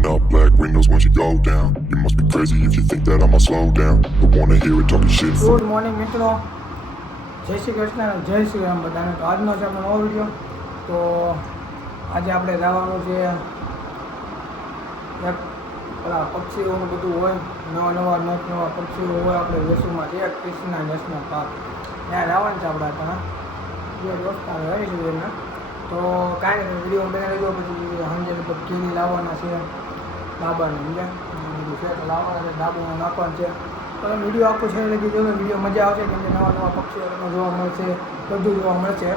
Rolling up black windows once you go down. You must be crazy if you think that I'ma slow down. I wanna hear it talking shit. Good morning, મિત્રો જય શ્રી કૃષ્ણ જય શ્રી રામ બધાને તો આજનો છે આપણો નવો વીડિયો તો આજે આપણે જવાનું છે પેલા પક્ષીઓનું બધું હોય નવા નવા નવ નવા પક્ષીઓ હોય આપણે વેસુમાં છે કૃષ્ણા નેશનલ પાર્ક ત્યાં જવાનું છે આપણે ત્યાં બે દોસ્તાર રહી છે તો કાંઈ વીડિયો બનાવી દો પછી સાંજે લગભગ કેરી લાવવાના છે બાબાને સમજાય? બધું છે તો લાવવાના છે ડાબુમાં નાખવાનું છે. તો તમે વીડિયો આખો છે લગી જોજો વીડિયો મજા આવશે કેમ કે નવા નવા પક્ષીઓ તમને જોવા મળશે બધું જોવા મળશે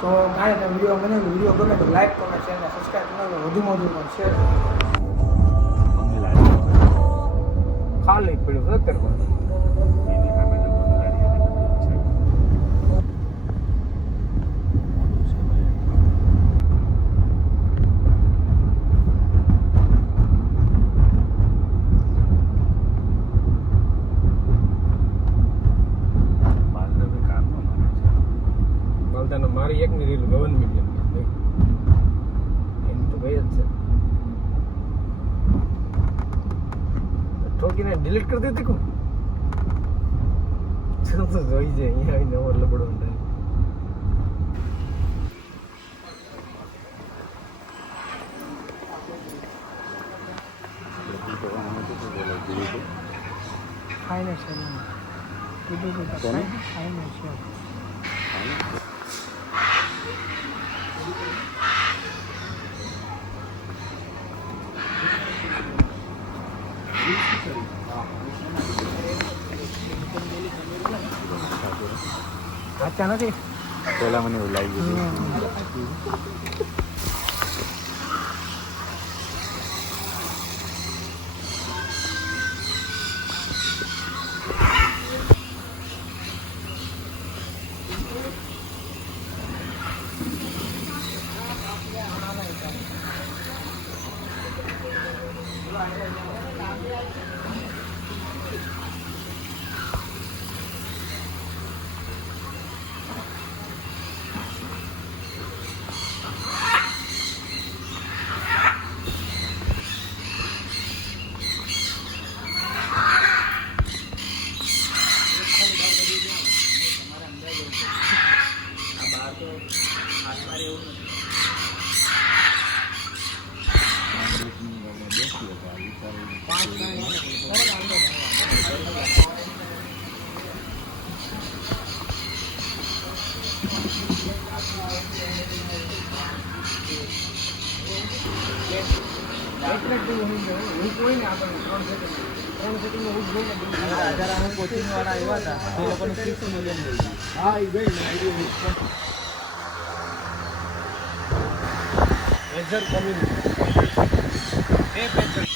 તો કાંઈ તમે વીડિયો મને વીડિયો ગમે તો લાઈક કરો શેર અને સબસ્ક્રાઈબ કરો વધુમાં વધુ પણ શેર ખાલી પડ્યું સત્તર બોલતા મારી એકની રીલ ગવન મિલિયન એમ તો ગઈ જ છે ઠોકીને ડિલીટ કરી દીધી કોણ શું તો જોઈ છે અહીંયા આવીને નવો લબડો અંદર ફાઇનાન્શિયલ કીધું હતું ફાઇનાન્શિયલ સાચા નથી પેલા મને એવું એટલે હું કોઈ ને આપણને ત્રણ સેકન્ડ ત્રણ સેકન્ડમાં હું જોઈને હજાર અમુક કોચિંગ વાળા એવા હતા એ લોકોને સિક્સ મિલિયન હા એ ગઈ મેજર કોમ્યુનિટી એ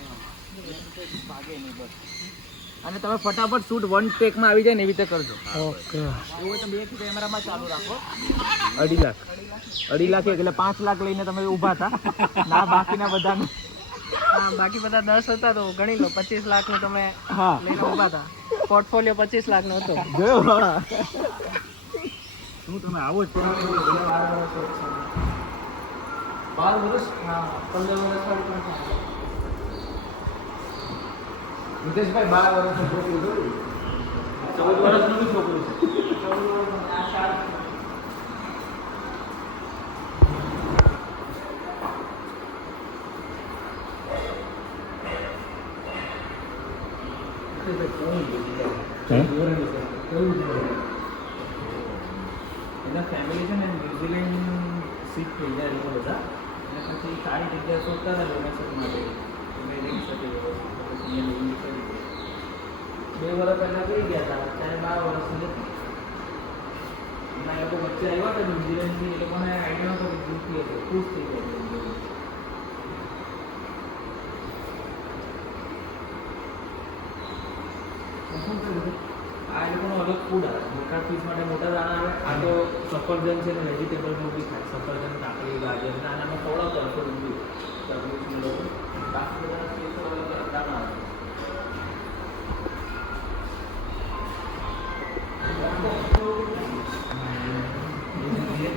અને તમે ફટાફટ શૂટ વન ટેકમાં આવી જાય ને એવી રીતે કરજો. ઓકે. એવું હોય તો બે કેમેરામાં ચાલુ રાખો. અઢી લાખ. અઢી લાખ એટલે પાંચ લાખ લઈને તમે ઊભા હતા ના બાકીના બધાનું. હા બાકી બધા દસ હતા તો ગણી લો પચીસ લાખનું તમે હા. લઈને ઊભા હતા પોર્ટફોલિયો પચીસ લાખ નો હતો જોયો શું તમે આવો જ બાર વર્ષ? હા પંદર વર્ષ છે. બાર વર્ષનું છોકરું જોયું ચૌદ વર્ષનું છોકરું છે. એના ફેમિલી છે ને ન્યુઝીલેન્ડ શિફ્ટ થઈ જાય બધા. અને પછી સારી જગ્યા શોધતા હતા ડોનેશન માટે રહી શકે એવો. તો પછી અહીંયા લઈને કરી દે. બે વર્ષ પહેલા ગઈ ગયા હતા અત્યારે બાર વર્ષની હતી એના એ લોકો વચ્ચે આવ્યા હતા ન્યુઝીલેન્ડથી એ લોકોને આઈડિયા હતો કે દુઃખી હતો ખુશ થઈ ગયા આ એ લોકોનો અલગ ફૂડ આવે મોટા પીસ માટે મોટા દાણા આવે આ તો સફરજન છે ને વેજીટેબલનું બી ખાય સફરજન કાકડી ગાજર ને આનામાં ખવડાવતો હશો ઊંધિયું તરબૂચને લોકો બાકી બધા સ્પેશિયલ અલગ અલગ દાણા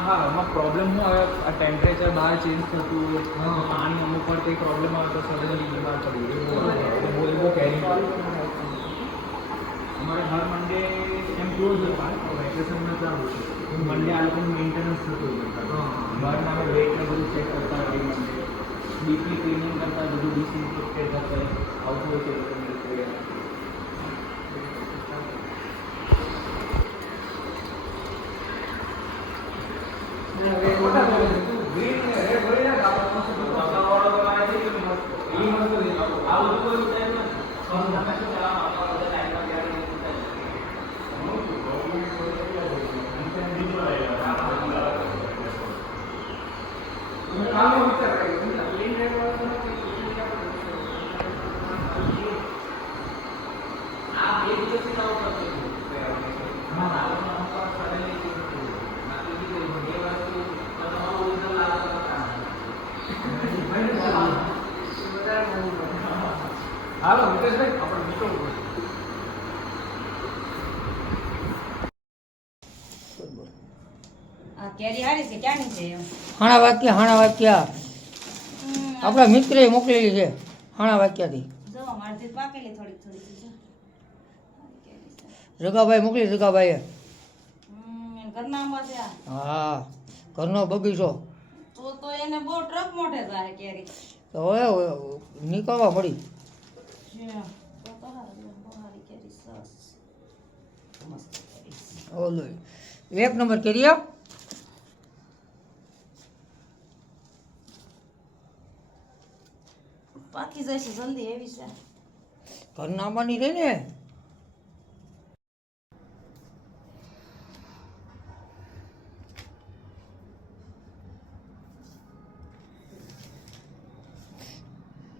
હા આમાં પ્રોબ્લેમ શું આવે આ ટેમ્પરેચર બહાર ચેન્જ થતું હોય તો પાણી અમુક વાર કંઈ પ્રોબ્લેમ આવે તો સડનલી બીમાર પડી જાય એવું બહુ એવું કેરી અમારે હર મંડે એમ ક્લોઝ હોય પાર્ક વેકેશનમાં ચાલુ છે મંડે આ લોકોનું મેન્ટેનન્સ થતું હોય બહાર અમે વેટ ને બધું ચેક કરતા હોય મંડે ડીપલી ક્લિનિંગ કરતા બધું ડિસઇન્ફેક્ટેડ થતા આવતું હોય છે હાલો મિતેશભાઈ આપણે નીકળવું આ કેરી હારી છે ક્યાંની છે એમ હાણા વાક્યા હાણા વાક્યા. આપણા મિત્રે મોકલેલી છે હાણા વાક્યાથી. કેરી. જગાભાઈ મોકલી આ. હા ઘરનો બગીચો. તો એને બહુ ટ્રક મોઢે જાય કેરી હવે નીકળવા મળી. કેરી કેરી એક નંબર કેરીયા પાકી જશે જલ્દી એવી છે ઘરના આંબાની રહી ને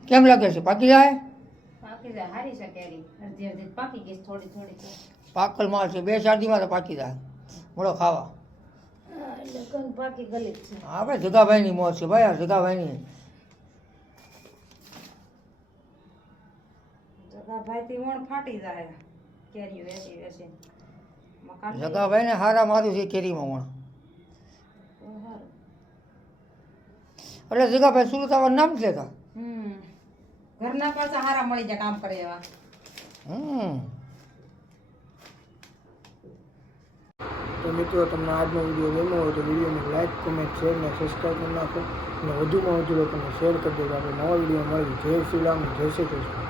કેમ લાગે છે પાકી જાય પાકી જાય હારી છે કેરી અડધી અડધી પાકી ગઈ છે થોડી થોડી તો. પાકલ માલ છે બે ચાર દીમાં તો પાકી જાય મળો ખાવા હા, એટલે ઘણ પાકી ગલી જ છે હા ભાઈ જગાભાઈની મોજ છે ભાઈ આ જગાભાઈની જગાભાઈ થી વણ ફાટી જાય. કેરીઓ વેચી વેચી. મકાન જગાભાઈને હારા મારું છે કેરીમાં વણ. એટલે જગાભાઈ સુરત આવવાનું નામ છે તા હમ. ઘરના પાછા હારા મળી જાય કામ કરે એવા. હમ. તો મિત્રો તમને આજનો વીડિયો ગમ્યો હોય તો વિડીયોને લાઇક કમેન્ટ શેર ને સબસ્ક્રાઈબ કરી નાખો. અને વધુમાં વધુ લોકોને શેર કરી દેજો. આપણે નવા વીડિયો મળી જય શ્રી રામ જય શ્રી કૃષ્ણ.